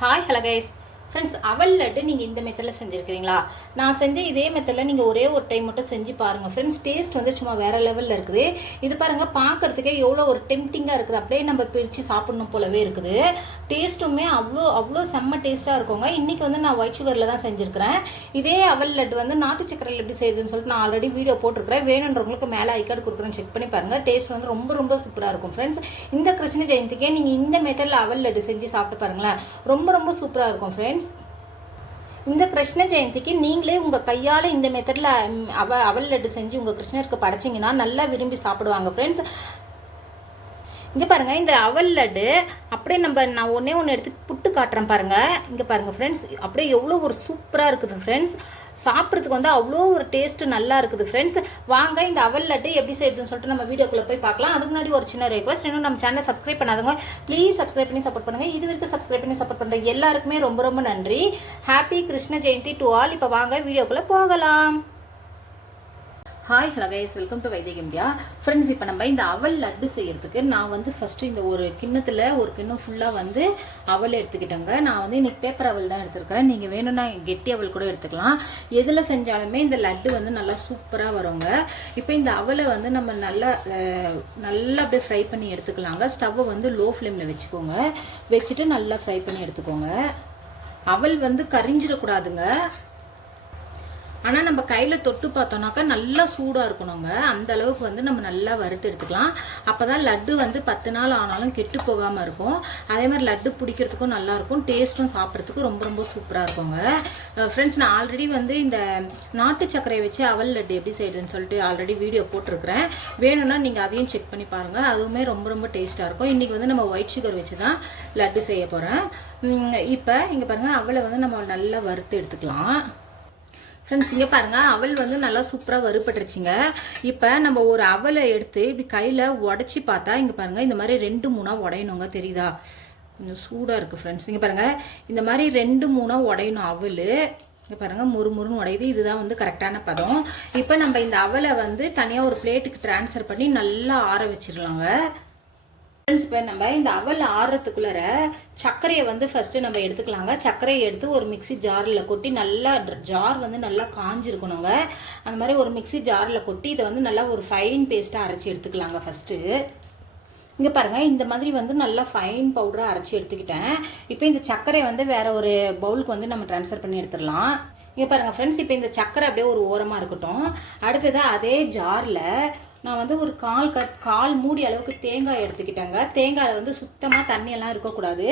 Hi hello guys friends அவல் லட்டு நீங்கள் இந்த மெத்தடில் செஞ்சுருக்கிறீங்களா? நான் செஞ்ச இதே மெத்தடில் நீங்கள் ஒரே ஒரு டைம் மட்டும் செஞ்சு பாருங்கள் ஃப்ரெண்ட்ஸ் டேஸ்ட் வந்து சும்மா வேறு லெவலில் இருக்குது. இது பாருங்கள் பார்க்கறதுக்கே எவ்வளோ ஒரு டெம்டிங்காக இருக்குது. அப்படியே நம்ம பிரித்து சாப்பிடணும் போலவே இருக்குது. டேஸ்ட்டுமே அவ்வளோ அவ்வளோ செம்ம டேஸ்ட்டாக இருக்குங்க. இன்றைக்கி வந்து நான் ஒயிட் சுகரில் தான் செஞ்சுருக்கிறேன். இதே அவல் லட்டு வந்து நாட்டு சக்கரையில் எப்படி செய்யுதுன்னு சொல்லிட்டு நான் ஆல்ரெடி வீடியோ போட்டிருக்கிறேன். வேணுன்றவங்களுக்கு மேலே ஐக்கார்டு கொடுக்குறேன்னு செக் பண்ணி பாருங்கள் டேஸ்ட் வந்து ரொம்ப ரொம்ப சூப்பராக இருக்கும். ஃப்ரெண்ட்ஸ் இந்த கிருஷ்ண ஜெயந்திக்கே நீங்கள் இந்த மெத்தடில் அவல் லட்டு செஞ்சு சாப்பிட்டு பாருங்களேன். ரொம்ப ரொம்ப சூப்பராக இருக்கும். ஃப்ரெண்ட்ஸ் இந்த கிருஷ்ண ஜெயந்திக்கு நீங்களே உங்கள் கையால் இந்த மெத்தடில் அவ அவல் லட்டு செஞ்சு உங்கள் கிருஷ்ணருக்கு படைச்சிங்கன்னா நல்லா விரும்பி சாப்பிடுவாங்க ஃப்ரெண்ட்ஸ் இங்கே பாருங்கள் இந்த அவல் லட்டு அப்படியே நம்ம நான் ஒன்றே ஒன்று எடுத்து புட்டு காட்டுறேன் பாருங்கள் இங்கே பாருங்கள் ஃப்ரெண்ட்ஸ் அப்படியே எவ்வளோ ஒரு சூப்பராக இருக்குது ஃப்ரெண்ட்ஸ் சாப்பிட்றதுக்கு வந்து அவ்வளோ ஒரு டேஸ்ட்டு நல்லா இருக்குது ஃப்ரெண்ட்ஸ் வாங்க இந்த அவல் லட்டு எப்படி செய்யுதுன்னு சொல்லிட்டு நம்ம வீடியோக்குள்ளே போய் பார்க்கலாம். அதுக்கு முன்னாடி ஒரு சின்ன ரெக்வஸ்ட் இன்னும் நம்ம சேனலை சப்ஸ்கிரைப் பண்ணாதவங்க ப்ளீஸ் சப்ஸ்கிரைப் பண்ணி சப்போர்ட் பண்ணுங்கள் இது வரைக்கும் சப்ஸ்கிரைப் பண்ணி சப்போர்ட் பண்ணுற எல்லாருக்குமே ரொம்ப ரொம்ப நன்றி. Happy Krishna Jayanthi to all இப்போ வாங்க வீடியோக்குள்ளே போகலாம். Hi hello guys welcome to Vaidika India friends இப்போ நம்ம இந்த அவல் லட்டு செய்கிறதுக்கு நான் வந்து ஃபஸ்ட்டு இந்த ஒரு கிண்ணத்தில் ஒரு கிண்ணம் ஃபுல்லாக வந்து அவல் எடுத்துக்கிட்டேங்க. நான் வந்து இன்னைக்கு பேப்பர் அவல் தான் எடுத்துருக்கிறேன். நீங்கள் வேணும்னா கெட்டி அவல் கூட எடுத்துக்கலாம். எதில் செஞ்சாலுமே இந்த லட்டு வந்து நல்லா சூப்பராக வருங்க. இப்போ இந்த அவலை வந்து நம்ம நல்லா நல்லா அப்படியே ஃப்ரை பண்ணி எடுத்துக்கலாங்க. ஸ்டவ்வை வந்து லோ ஃப்ளேமில் வச்சுக்கோங்க. வச்சுட்டு நல்லா ஃப்ரை பண்ணி எடுத்துக்கோங்க. அவல் வந்து கரிஞ்சிடக்கூடாதுங்க. ஆனால் நம்ம கையில் தொட்டு பார்த்தோம்னாக்கா நல்லா சூடாக இருக்கணுங்க அந்த அளவுக்கு வந்து நம்ம நல்லா வறுத்து எடுத்துக்கலாம். அப்போ தான் லட்டு வந்து பத்து நாள் ஆனாலும் கெட்டு போகாமல் இருக்கும். அதே மாதிரி லட்டு பிடிக்கிறதுக்கும் நல்லாயிருக்கும் டேஸ்ட்டும் சாப்பிட்றதுக்கும் ரொம்ப ரொம்ப சூப்பராக இருக்குங்க. ஃப்ரெண்ட்ஸ் நான் ஆல்ரெடி வந்து இந்த நாட்டு சர்க்கரையை வச்சு அவல் லட்டு எப்படி செய்யுதுன்னு சொல்லிட்டு ஆல்ரெடி வீடியோ போட்டிருக்கிறேன். வேணும்னா நீங்கள் அதையும் செக் பண்ணி பாருங்கள் அதுவுமே ரொம்ப ரொம்ப டேஸ்ட்டாக இருக்கும். இன்றைக்கி வந்து நம்ம ஒயிட் சுகர் வச்சு தான் லட்டு செய்ய போகிறேன் இப்போ இங்கே பாருங்கள் அவளை வந்து நம்ம நல்லா வறுத்து எடுத்துக்கலாம். ஃப்ரெண்ட்ஸ் இங்கே பாருங்கள் அவள் வந்து நல்லா சூப்பராக வறுபட்டுருச்சுங்க. இப்போ நம்ம ஒரு அவலை எடுத்து இப்படி கையில் உடச்சி பார்த்தா இங்கே பாருங்கள் இந்த மாதிரி ரெண்டு மூணாக உடையணுங்க தெரியுதா? கொஞ்சம் சூடாக இருக்குது ஃப்ரெண்ட்ஸ் இங்கே பாருங்கள் இந்த மாதிரி ரெண்டு மூணாக உடையணும் அவல். இங்கே பாருங்கள் முறு முறுன்னு உடையுது. இதுதான் வந்து கரெக்டான பதம். இப்போ நம்ம இந்த அவலை வந்து தனியாக ஒரு பிளேட்டுக்கு ட்ரான்ஸ்ஃபர் பண்ணி நல்லா ஆற வச்சிடலாங்க. ஃப்ரெண்ட்ஸ் இப்போ நம்ம இந்த அவல் ஆறுறதுக்குள்ளார சர்க்கரையை வந்து ஃபஸ்ட்டு நம்ம எடுத்துக்கலாங்க. சர்க்கரையை எடுத்து ஒரு மிக்ஸி ஜாரில் கொட்டி நல்லா ஜார் வந்து நல்லா காஞ்சிருக்கணுங்க. அந்த மாதிரி ஒரு மிக்ஸி ஜாரில் கொட்டி இதை வந்து நல்லா ஒரு ஃபைன் பேஸ்ட்டாக அரைச்சி எடுத்துக்கலாங்க ஃபஸ்ட்டு இங்கே பாருங்கள் இந்த மாதிரி வந்து நல்லா ஃபைன் பவுடராக அரைச்சி எடுத்துக்கிட்டேன். இப்போ இந்த சர்க்கரை வந்து வேறு ஒரு பவுலுக்கு வந்து நம்ம ட்ரான்ஸ்ஃபர் பண்ணி எடுத்துடலாம். இங்கே பாருங்கள் ஃப்ரெண்ட்ஸ் இப்போ இந்த சர்க்கரை அப்படியே ஒரு ஓரமாக இருக்கட்டும். அடுத்ததாக அதே ஜாரில் நான் வந்து ஒரு கால் கப் கால் மூடி அளவுக்கு தேங்காய் எடுத்துக்கிட்டேங்க. தேங்காயில் வந்து சுத்தமாக தண்ணியெல்லாம் இருக்கக்கூடாது.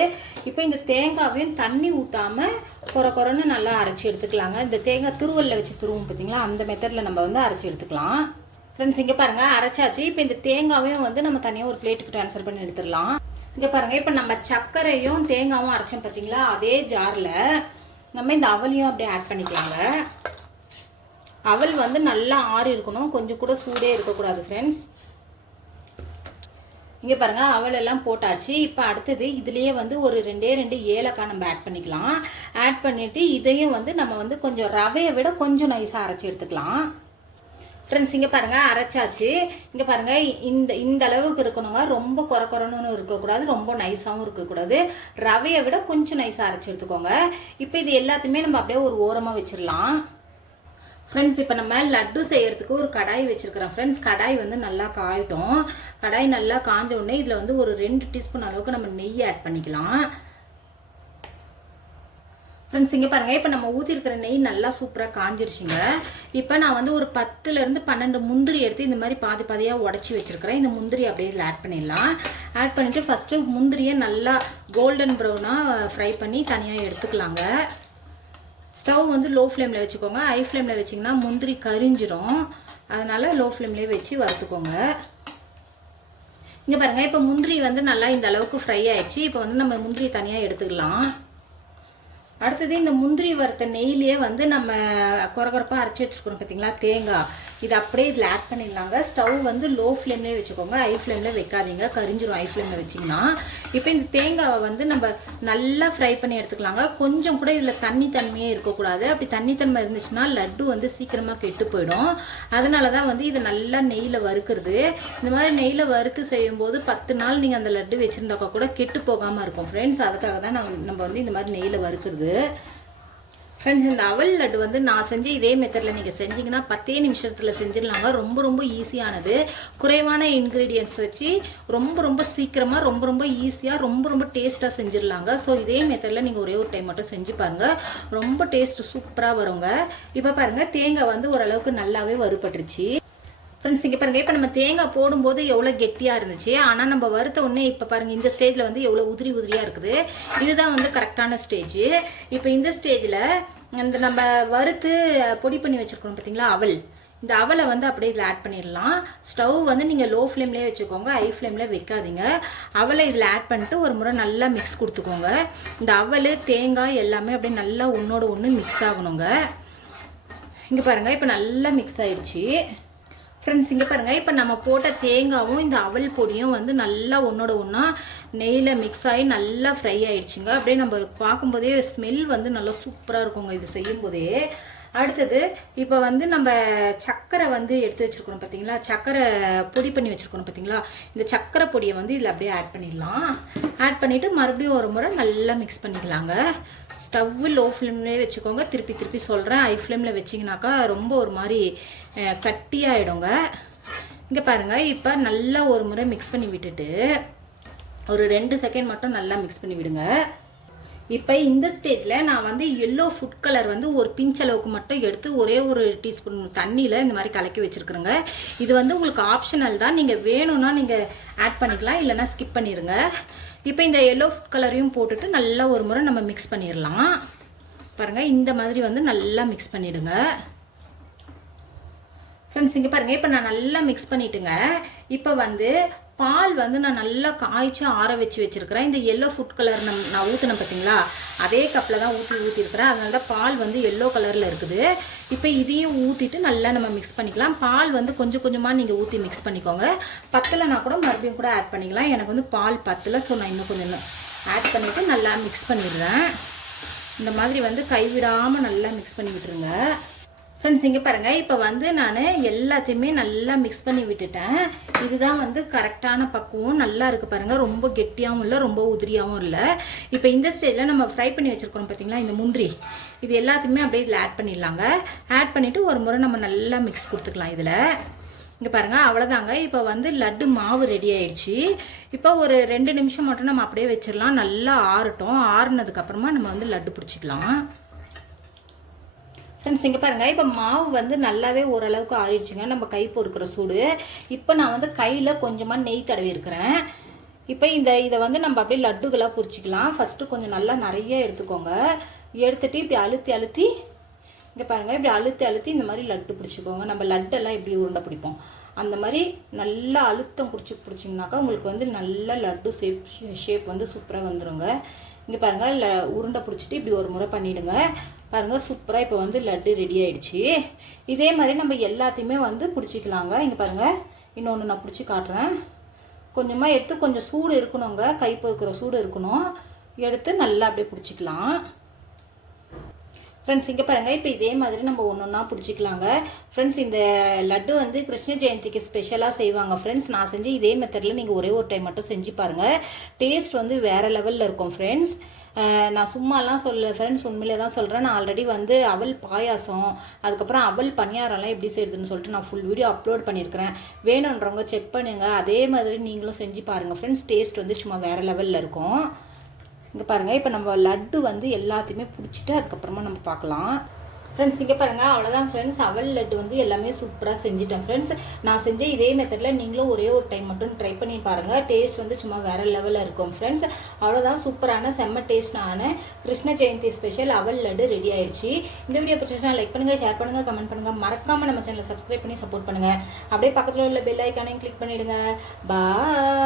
இப்போ இந்த தேங்காவையும் தண்ணி ஊற்றாமல் குறை குறைன்னு நல்லா அரைச்சி எடுத்துக்கலாங்க. இந்த தேங்காய் துருவலில் வச்சு துருவும் பார்த்தீங்களா? அந்த மெத்தடில் நம்ம வந்து அரைச்சி எடுத்துக்கலாம். ஃப்ரெண்ட்ஸ் இங்கே பாருங்கள் அரைச்சாச்சு. இப்போ இந்த தேங்காவையும் வந்து நம்ம தனியாக ஒரு பிளேட்டுக்கு ட்ரான்ஸ்ஃபர் பண்ணி எடுத்துடலாம். இங்கே பாருங்கள் இப்போ நம்ம சர்க்கரையும் தேங்காவும் அரைச்சோம் பார்த்தீங்களா? அதே ஜாரில் நம்ம இந்த அவலையும் அப்படியே ஆட் பண்ணிக்கலாங்க. அவள் வந்து நல்லா ஆறி இருக்கணும். கொஞ்சம் கூட சூடே இருக்கக்கூடாது ஃப்ரெண்ட்ஸ் இங்கே பாருங்கள் அவள் எல்லாம் போட்டாச்சு. இப்போ அடுத்தது இதுலேயே வந்து ஒரு ரெண்டே ரெண்டு ஏலக்காய் நம்ம ஆட் பண்ணிக்கலாம். ஆட் பண்ணிவிட்டு இதையும் வந்து நம்ம வந்து கொஞ்சம் ரவையை விட கொஞ்சம் நைஸாக அரைச்சி எடுத்துக்கலாம். ஃப்ரெண்ட்ஸ் இங்கே பாருங்கள் அரைச்சாச்சு. இங்கே பாருங்கள் இந்த இந்த அளவுக்கு இருக்கணுங்க. ரொம்ப குறை குறைன்னு இருக்கக்கூடாது ரொம்ப நைஸாகவும் இருக்கக்கூடாது. ரவையை விட கொஞ்சம் நைஸாக அரைச்சி எடுத்துக்கோங்க. இப்போ இது எல்லாத்தையுமே நம்ம அப்படியே ஒரு ஓரமாக வச்சிடலாம். ஃப்ரெண்ட்ஸ் இப்போ நம்ம லட்டு செய்கிறதுக்கு ஒரு கடாய் வச்சுருக்கிறோம். ஃப்ரெண்ட்ஸ் கடாய் வந்து நல்லா காயிட்டோம். கடாய் நல்லா காஞ்ச உடனே இதில் வந்து ஒரு ரெண்டு டீஸ்பூன் அளவுக்கு நம்ம நெய் ஆட் பண்ணிக்கலாம். ஃப்ரெண்ட்ஸ் இங்கே பாருங்கள் இப்போ நம்ம ஊற்றிருக்கிற நெய் நல்லா சூப்பராக காஞ்சிருச்சுங்க. இப்போ நான் வந்து ஒரு பத்துலேருந்து பன்னெண்டு முந்திரி எடுத்து இந்த மாதிரி பாதி பாதியாக உடச்சி வச்சுருக்கிறேன். இந்த முந்திரி அப்படியே இதில் ஆட் பண்ணிடலாம். ஆட் பண்ணிவிட்டு ஃபஸ்ட்டு முந்திரியை நல்லா கோல்டன் ப்ரௌனாக ஃப்ரை பண்ணி தனியாக எடுத்துக்கலாங்க. ஸ்டவ் வந்து லோ ஃப்ளேமில் வச்சுக்கோங்க. ஹை ஃப்ளேமில் வச்சிங்கன்னா முந்திரி கரிஞ்சிடும். அதனால் லோ ஃப்ளேம்லேயே வச்சு வறுத்துக்கோங்க. இங்கே பாருங்கள் இப்போ முந்திரி வந்து நல்லா இந்த அளவுக்கு ஃப்ரை ஆயிடுச்சு. இப்போ வந்து நம்ம முந்திரி தனியாக எடுத்துக்கலாம். அடுத்தது இந்த முந்திரி வறுத்த நெய்லேயே வந்து நம்ம குறகுறப்பாக அரைச்சி வச்சுருக்கிறோம் பார்த்தீங்களா தேங்காய். இது அப்படியே இதில் ஆட் பண்ணிடலாங்க. ஸ்டவ் வந்து லோ ஃப்ளேம்லேயே வச்சுக்கோங்க. ஹை ஃப்ளேமில் வைக்காதீங்க. கரிஞ்சிரும் ஹை ஃப்ளேமில் வச்சிங்கன்னா. இப்போ இந்த தேங்காவை வந்து நம்ம நல்லா ஃப்ரை பண்ணி எடுத்துக்கலாங்க. கொஞ்சம் கூட இதில் தண்ணி தன்மையே இருக்கக்கூடாது. அப்படி தண்ணி தன்மை இருந்துச்சுன்னா லட்டு வந்து சீக்கிரமாக கெட்டு போயிடும். அதனால தான் வந்து இது நல்லா நெய்யில் வறுக்கிறது. இந்த மாதிரி நெய்யில் வறுத்து செய்யும்போது பத்து நாள் நீங்கள் அந்த லட்டு வச்சுருந்தாக்கா கூட கெட்டு போகாமல் இருக்கும். ஃப்ரெண்ட்ஸ் அதுக்காக தான் நம்ம நம்ம வந்து இந்த மாதிரி நெய்யில் வறுக்கிறது. ஃப்ரெண்ட்ஸ் இந்த அவல் லட்டு வந்து நான் செஞ்ச இதே மெத்தடில் நீங்கள் செஞ்சீங்கன்னா பத்தே நிமிஷத்தில் செஞ்சிடலாங்க. ரொம்ப ரொம்ப ஈஸியானது குறைவான இன்க்ரீடியன்ஸ் வச்சு ரொம்ப ரொம்ப சீக்கிரமாக ரொம்ப ரொம்ப ஈஸியாக ரொம்ப ரொம்ப டேஸ்ட்டாக செஞ்சிடலாங்க. ஸோ இதே மெத்தடில் நீங்கள் ஒரே ஒரு டைம் மட்டும் செஞ்சு பாருங்கள் ரொம்ப டேஸ்ட் சூப்பராக வருங்க. இப்போ பாருங்கள் தேங்காய் வந்து ஓரளவுக்கு நல்லாவே வறுபட்டுருச்சு. ஃப்ரெண்ட்ஸ் இங்கே பாருங்கள் இப்போ நம்ம தேங்காய் போடும்போது எவ்வளோ கெட்டியாக இருந்துச்சு? ஆனால் நம்ம வறுத்த உடனே இப்போ பாருங்கள் இந்த ஸ்டேஜில் வந்து எவ்வளோ உதிரி உதிரியாக இருக்குது. இதுதான் வந்து கரெக்டான ஸ்டேஜ் இப்போ இந்த ஸ்டேஜில் இந்த நம்ம வறுத்து பொடி பண்ணி வச்சுருக்கோம் பார்த்தீங்களா அவல். இந்த அவலை வந்து அப்படியே இதில் ஆட் பண்ணிடலாம். ஸ்டவ் வந்து நீங்கள் லோ ஃப்ளேம்லேயே வச்சுக்கோங்க ஹை ஃப்ளேமில் வைக்காதீங்க. அவலை இதில் ஆட் பண்ணிட்டு ஒரு முறை நல்லா மிக்ஸ் கொடுத்துக்கோங்க. இந்த அவல் தேங்காய் எல்லாமே அப்படியே நல்லா ஒன்றோட ஒன்று மிக்ஸ் ஆகணுங்க. இங்கே பாருங்கள் இப்போ நல்லா மிக்ஸ் ஆயிடுச்சு. ஃப்ரெண்ட்ஸ் இங்கே பாருங்கள் இப்போ நம்ம போட்ட தேங்காவும் இந்த அவல் பொடியும் வந்து நல்லா ஒன்றோட ஒன்றா நெய்யில் மிக்ஸ் ஆகி நல்லா ஃப்ரை ஆகிடுச்சிங்க அப்படியே நம்ம பார்க்கும்போதே ஸ்மெல் வந்து நல்லா சூப்பராக இருக்குங்க இது செய்யும்போதே. அடுத்தது இப்போ வந்து நம்ம சர்க்கரை வந்து எடுத்து வச்சுருக்கணும் பார்த்தீங்களா சர்க்கரை பொடி பண்ணி வச்சுருக்கணும் பார்த்தீங்களா இந்த சர்க்கரை பொடியை வந்து இதில் அப்படியே ஆட் பண்ணிடலாம். ஆட் பண்ணிவிட்டு மறுபடியும் ஒரு முறை நல்லா மிக்ஸ் பண்ணிக்கலாங்க. ஸ்டவ் லோ ஃப்ளேம்லேயே வச்சுக்கோங்க. திருப்பி திருப்பி சொல்கிறேன் ஹை ஃப்ளேமில் வச்சிங்கனாக்கா ரொம்ப ஒரு மாதிரி கட்டியாயிடுங்க இங்கே பாருங்கள் இப்போ நல்லா ஒரு முறை மிக்ஸ் பண்ணி விட்டுட்டு ஒரு ரெண்டு செகண்ட் மட்டும் நல்லா மிக்ஸ் பண்ணி விடுங்க. இப்போ இந்த ஸ்டேஜில் நான் வந்து எல்லோ ஃபுட் கலர் வந்து ஒரு பிஞ்ச் அளவுக்கு மட்டும் எடுத்து ஒரே ஒரு டீஸ்பூன் தண்ணியில் இந்த மாதிரி கலக்கி வச்சுருக்குறேங்க. இது வந்து உங்களுக்கு ஆப்ஷனல் தான். நீங்கள் வேணும்னா நீங்கள் ஆட் பண்ணிக்கலாம். இல்லைன்னா ஸ்கிப் பண்ணிடுங்க இப்போ இந்த எல்லோ கலரையும் போட்டுட்டு நல்லா ஒரு முறை நம்ம மிக்ஸ் பண்ணிடலாம் பாருங்கள் இந்த மாதிரி வந்து நல்லா மிக்ஸ் பண்ணிவிடுங்க ஃப்ரெண்ட்ஸ் இங்கே பாருங்கள் இப்போ நான் நல்லா மிக்ஸ் பண்ணிட்டுங்க. இப்போ வந்து பால் வந்து நான் நல்லா காய்ச்சி ஆற வச்சு வச்சுருக்கிறேன். இந்த எல்லோ ஃபுட் கலர் நம் நான் ஊற்றினேன் பார்த்தீங்களா அதே கப்பில் தான் ஊற்றி ஊற்றிருக்கிறேன் அதனால தான் பால் வந்து எல்லோ கலரில் இருக்குது. இப்போ இதையும் ஊற்றிட்டு நல்லா நம்ம மிக்ஸ் பண்ணிக்கலாம். பால் வந்து கொஞ்சம் கொஞ்சமாக நீங்கள் ஊற்றி மிக்ஸ் பண்ணிக்கோங்க. பத்தலைனா கூட மறுபடியும் கூட ஆட் பண்ணிக்கலாம். எனக்கு வந்து பால் பத்தலை ஸோ நான் இன்னும் கொஞ்சம் ஆட் பண்ணிவிட்டு நல்லா மிக்ஸ் பண்ணிடுறேன். இந்த மாதிரி வந்து கைவிடாமல் நல்லா மிக்ஸ் பண்ணி விட்டுருங்க ஃப்ரெண்ட்ஸ் இங்கே பாருங்கள் இப்போ வந்து நான் எல்லாத்தையுமே நல்லா மிக்ஸ் பண்ணி விட்டுட்டேன். இதுதான் வந்து கரெக்டான பக்குவம். நல்லா இருக்குது பாருங்கள் ரொம்ப கெட்டியாகவும் இல்லை ரொம்ப உதிரியாகவும் இல்லை. இப்போ இந்த ஸ்டேஜில் நம்ம ஃப்ரை பண்ணி வச்சுருக்கோம் பார்த்தீங்களா இந்த முந்திரி. இது எல்லாத்தையுமே அப்படியே இதில் ஆட் பண்ணிடலாங்க. ஆட் பண்ணிவிட்டு ஒரு முறை நம்ம நல்லா மிக்ஸ் கொடுத்துக்கலாம் இதில். இங்கே பாருங்கள் அவ்வளோதாங்க இப்போ வந்து லட்டு மாவு ரெடி ஆயிடுச்சு. இப்போ ஒரு ரெண்டு நிமிஷம் மட்டும் நம்ம அப்படியே வச்சிடலாம். நல்லா ஆறட்டும். ஆறுனதுக்கப்புறமா நம்ம வந்து லட்டு பிடிச்சிக்கலாம். ஃப்ரெண்ட்ஸ் இங்கே பாருங்கள் இப்போ மாவு வந்து நல்லாவே ஓரளவுக்கு ஆறிடுச்சுங்க. நம்ம கை பொறுக்கிற சூடு. இப்போ நான் வந்து கையில் கொஞ்சமாக நெய் தடவி இருக்கிறேன். இப்போ இந்த இதை வந்து நம்ம அப்படியே லட்டுகளாக பொரிச்சிக்கலாம். ஃபஸ்ட்டு கொஞ்சம் நல்லா நிறைய எடுத்துக்கோங்க. எடுத்துகிட்டு இப்படி அழுத்தி அழுத்தி இங்கே பாருங்கள் இப்படி அழுத்தி அழுத்தி இந்த மாதிரி லட்டு பிடிச்சிக்கோங்க. நம்ம லட்டெல்லாம் இப்படி உருண்டை பிடிப்போம்? அந்த மாதிரி நல்லா அழுத்தம் பிடிச்சி பிடிச்சிங்கனாக்கா உங்களுக்கு வந்து நல்ல லட்டு ஷேப் ஷேப் வந்து சூப்பராக வந்துருங்க. இங்கே பாருங்கள் ல உருண்டை பிடிச்சிட்டு இப்படி ஒரு முறை பண்ணிவிடுங்க பாருங்கள் சூப்பராக இப்போ வந்து லட்டு ரெடி ஆகிடுச்சு இதே மாதிரி நம்ம எல்லாத்தையுமே வந்து பிடிச்சிக்கலாங்க. இங்கே பாருங்கள் இன்னொன்று நான் பிடிச்சி காட்டுறேன். கொஞ்சமாக எடுத்து கொஞ்சம் சூடு இருக்கணுங்க. கை பொறுக்கிற சூடு இருக்கணும். எடுத்து நல்லா அப்படியே பிடிச்சிக்கலாம். ஃப்ரெண்ட்ஸ் இங்கே பாருங்கள் இப்போ இதே மாதிரி நம்ம ஒன்று ஒன்றா பிடிச்சிக்கலாங்க. ஃப்ரெண்ட்ஸ் இந்த லட்டு வந்து கிருஷ்ண ஜெயந்திக்கு ஸ்பெஷலாக செய்வாங்க. ஃப்ரெண்ட்ஸ் நான் செஞ்சு இதே மெத்தடில் நீங்கள் ஒரே ஒரு டைம் மட்டும் செஞ்சு பாருங்கள் டேஸ்ட் வந்து வேறு லெவலில் இருக்கும் ஃப்ரெண்ட்ஸ் நான் சும்மாலாம் சொல்ல ஃப்ரெண்ட்ஸ் உண்மையிலே தான் சொல்கிறேன் நான் ஆல்ரெடி வந்து அவல் பாயாசம் அதுக்கப்புறம் அவல் பணியாரம்லாம் எப்படி செய்யுதுன்னு சொல்லிட்டு நான் ஃபுல் வீடியோ அப்லோட் பண்ணியிருக்கிறேன். வேணுன்றவங்க செக் பண்ணுங்கள் அதே மாதிரி நீங்களும் செஞ்சு பாருங்கள் ஃப்ரெண்ட்ஸ் டேஸ்ட் வந்து சும்மா வேறு லெவலில் இருக்கும். இங்கே பாருங்கள் இப்போ நம்ம லட்டு வந்து எல்லாத்தையுமே பிடிச்சிட்டு அதுக்கப்புறமா நம்ம பார்க்கலாம் ஃப்ரெண்ட்ஸ் இங்கே பாருங்கள் அவ்வளோதான் ஃப்ரெண்ட்ஸ் அவல் லட்டு வந்து எல்லாமே சூப்பராக செஞ்சுட்டேன். ஃப்ரெண்ட்ஸ் நான் செஞ்ச இதே மெத்தடில் நீங்களும் ஒரே ஒரு டைம் மட்டும் ட்ரை பண்ணி பாருங்கள் டேஸ்ட் வந்து சும்மா வேறு லெவலில் இருக்கும் ஃப்ரெண்ட்ஸ் அவ்வளோதான் சூப்பரான செம்ம டேஸ்டான கிருஷ்ண ஜெயந்தி ஸ்பெஷல் அவல் லட்டு ரெடி ஆயிடுச்சு. இந்த வீடியோ பிடிச்சிருந்தா லைக் பண்ணுங்கள் ஷேர் பண்ணுங்கள் கமெண்ட் பண்ணுங்கள் மறக்காமல் நம்ம சேனலை சப்ஸ்கிரைப் பண்ணி சப்போர்ட் பண்ணுங்கள் அப்படியே பக்கத்தில் உள்ள பெல் ஐக்கானையும் கிளிக் பண்ணிவிடுங்க பாய்